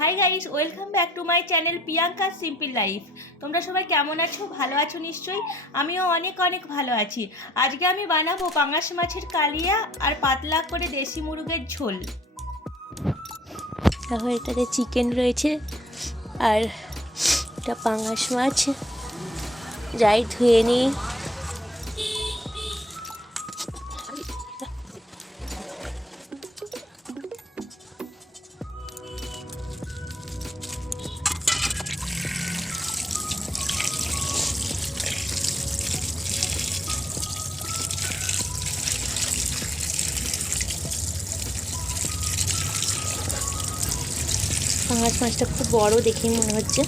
Hi guys, welcome back to my channel Priyanka simple life. তোমরা সবাই কেমন আছো? ভালো আছো নিশ্চয়ই। আমিও অনেক অনেক ভালো আছি। আজকে আমি বানাবো পাঙ্গাস মাছের কালিয়া আর পাতলা করে দেশি মুরগের ঝোল। দেখো এটাতে চিকেন রয়েছে আর এটা পাঙ্গাস মাছ। যাই ধুয়ে নিই। পাঙ্গাস মাছটা খুব বড় দেখেই মনে হচ্ছে।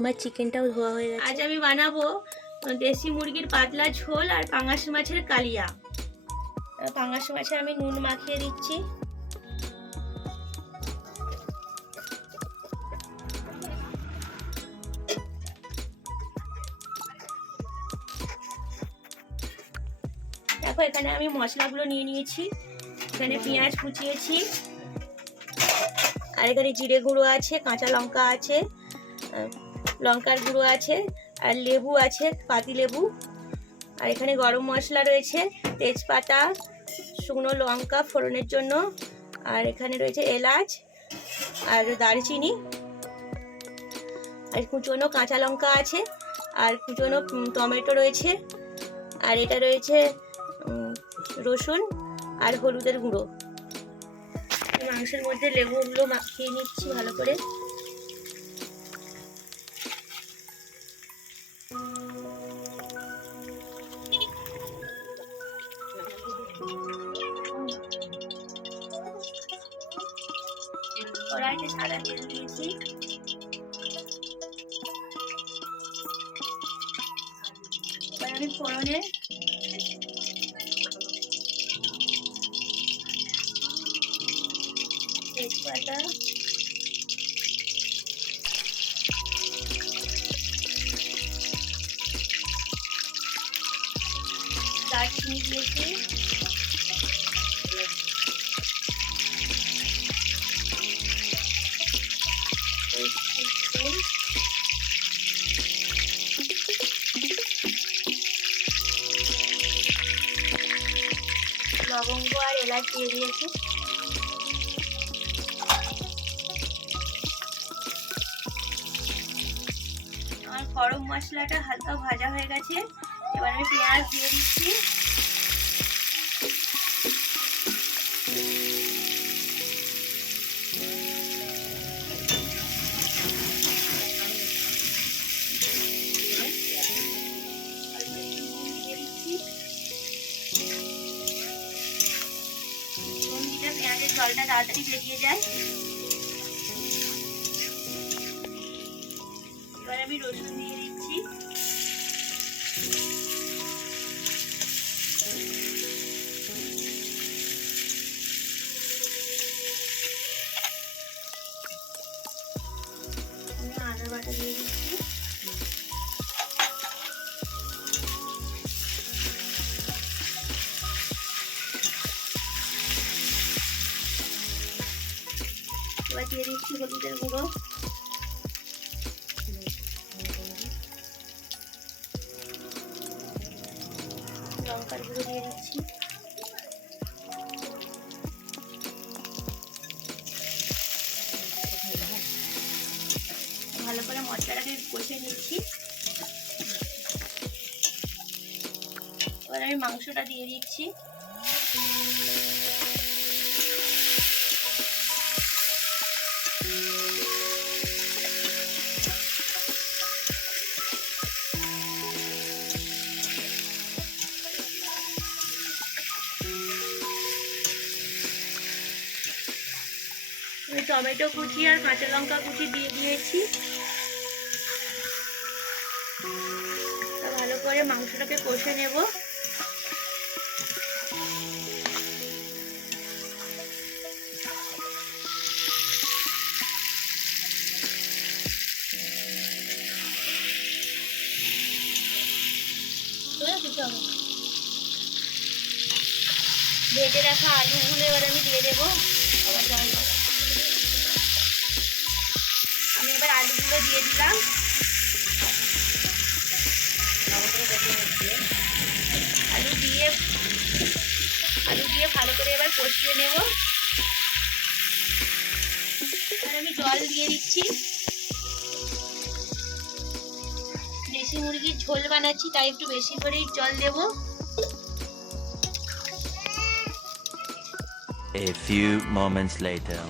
আমার চিকেনটাও ধোয়া হয়ে গেছে। আজ আমি বানাবো দেশি মুরগির পাতলা ঝোল আর পাঙ্গাস মাছের কালিয়া। পাঙ্গাস মাছে আমি নুন মাখিয়ে দিচ্ছি। দেখো এখানে আমি মশলাগুলো নিয়ে নিয়েছি। এখানে পেঁয়াজ কুচিয়েছি, আর এখানে জিরে গুঁড়ো আছে, কাঁচা লঙ্কা আছে, লঙ্কার গুঁড়ো আছে, আর লেবু আছে, পাতি লেবু। আর এখানে গরম মশলা রয়েছে, তেজপাতা, শুকনো লঙ্কা ফোড়নের জন্য, আর এখানে রয়েছে এলাচ আর দারচিনি, আর কুচনো কাঁচা লঙ্কা আছে, আর কুচনো টমেটো রয়েছে, আর এটা রয়েছে রসুন আর হলুদের গুঁড়ো। মাংসের মধ্যে লেবুগুলো মাখিয়ে নিচ্ছি ভালো করে। কড়াইতে সাদা তেল দিয়েছি। এবার আমি ফোড়নে তেজপাতা, দারচিনি দিয়েছি, লবঙ্গ আর এলাচ দিয়ে দিয়েছি। আমার গরম মশলাটা হালকা ভাজা হয়ে গেছে। এবার আমি পেঁয়াজ দিয়ে দিচ্ছি। পেঁয়াজের জলটা তাড়াতাড়ি বেরিয়ে যায়। এবার আমি রসুন দিয়ে দিচ্ছি। আদা বাটা দিয়ে দিচ্ছি। এবার দিয়ে দিচ্ছি হলুদের গুঁড়ো, লঙ্কার গুঁড়ো দিয়ে দিচ্ছি। ভালো করে মশলাটাকে কষে নিচ্ছি। এবার আমি মাংসটা দিয়ে দিচ্ছি। আমি টমেটো কুচি আর কাঁচা লঙ্কা কুচি দিয়ে দিয়েছি। ভালো করে মাংসটাকে কষে নেব। ভেজে রাখা আলুগুলো এবার আমি দিয়ে দেবো। আমি এবার আলুগুলো দিয়ে দিলাম। আলু দিয়ে ভালো করে এবার কষিয়ে নেব। এবার আমি জল দিয়ে দিচ্ছি। দেশি মুরগির ঝোল বানাচ্ছি, তাই একটু বেশি করেই জল দেব। A few moments later.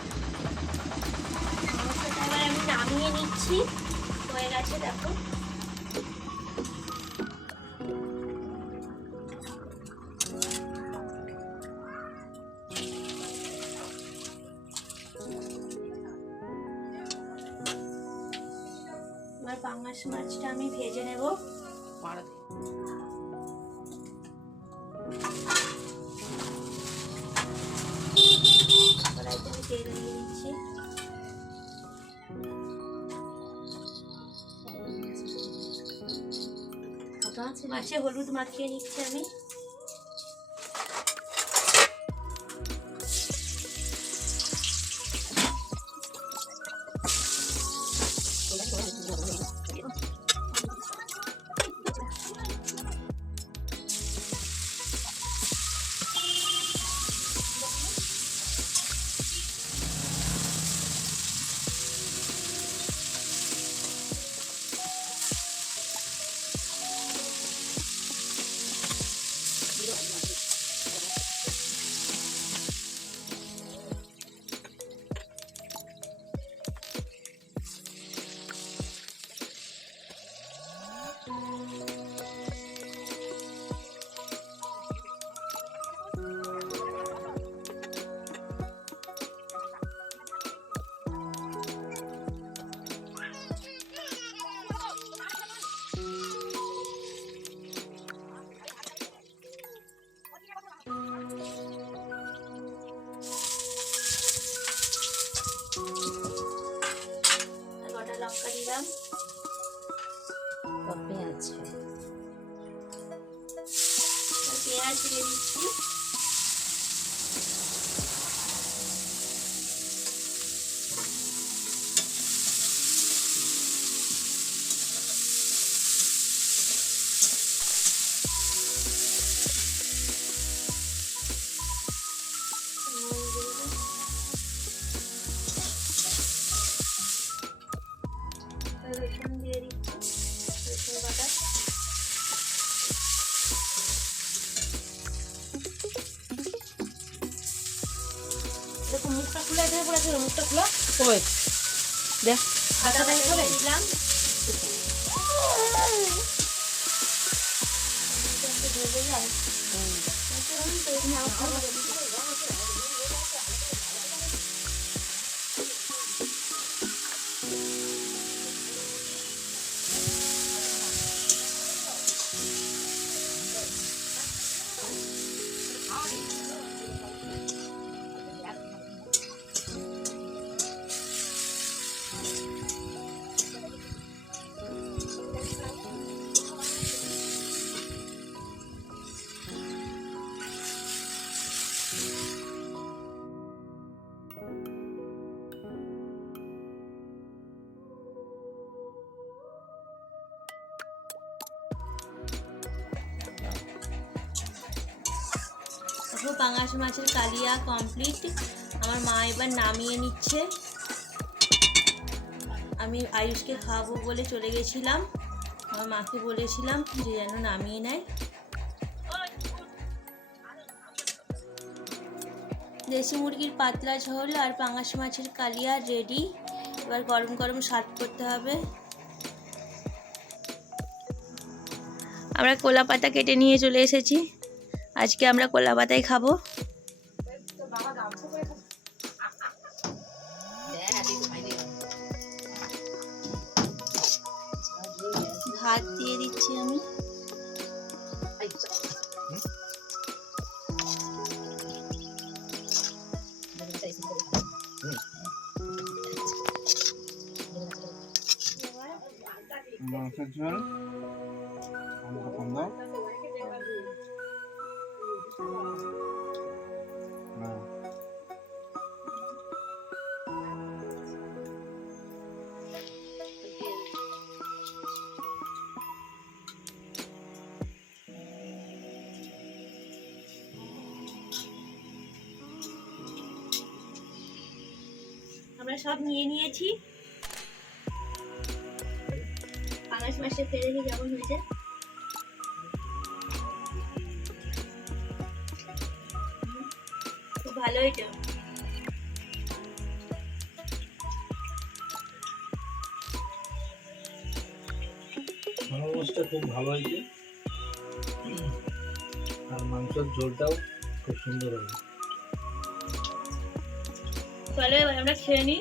এবার আমি নামিয়ে নিচ্ছি। হয়ে গেছে দেখো। এবার পাঙ্গাস মাছটা আমি ভেজে নেব। কড়াইতে আমি তেল দিয়ে দিচ্ছি। মাছে হলুদ মাখিয়ে নিচ্ছি আমি। গোটা লঙ্কা দিলাম। পেঁয়াজ দিয়ে দিচ্ছি। রসুন দিয়ে দিচ্ছি, রসুন বাটা। দেখো মুখটা খুলে এখানে পড়েছে, মুখটা খোলা। কই দেখ আদা বাটা দিয়ে দিলাম। ভেজে যায়। পাঙ্গাস মাছের কালিয়া কমপ্লিট। আমার মা এবার নামিয়ে নিচ্ছে। আমি আয়ুষকে খাওয়াবো বলে চলে গেছিলাম, আমার মাকে বলেছিলাম যে যেন নামিয়ে নেয়। দেশি মুরগির পাতলা ঝোল আর পাঙ্গাস মাছের কালিয়া রেডি। এবার গরম গরম সার্ভ করতে হবে। আমরা কলা পাতা কেটে নিয়ে চলে এসেছি। আজকে আমরা কলা পাতাই খাবো। ভাত দিয়ে দিচ্ছি আমি। মাংসের ঝোল আমরা সব নিয়ে নিয়েছি। পাঙাশ মাছের ফেলে দিয়ে কেমন হয়েছে? খুব ভালো হয়েছে। মাছটা খুব ভালো হয়েছে, আর মাংসের ঝোলটাও খুব সুন্দর হয়েছে। চলো এবার আমরা খেয়ে নিই।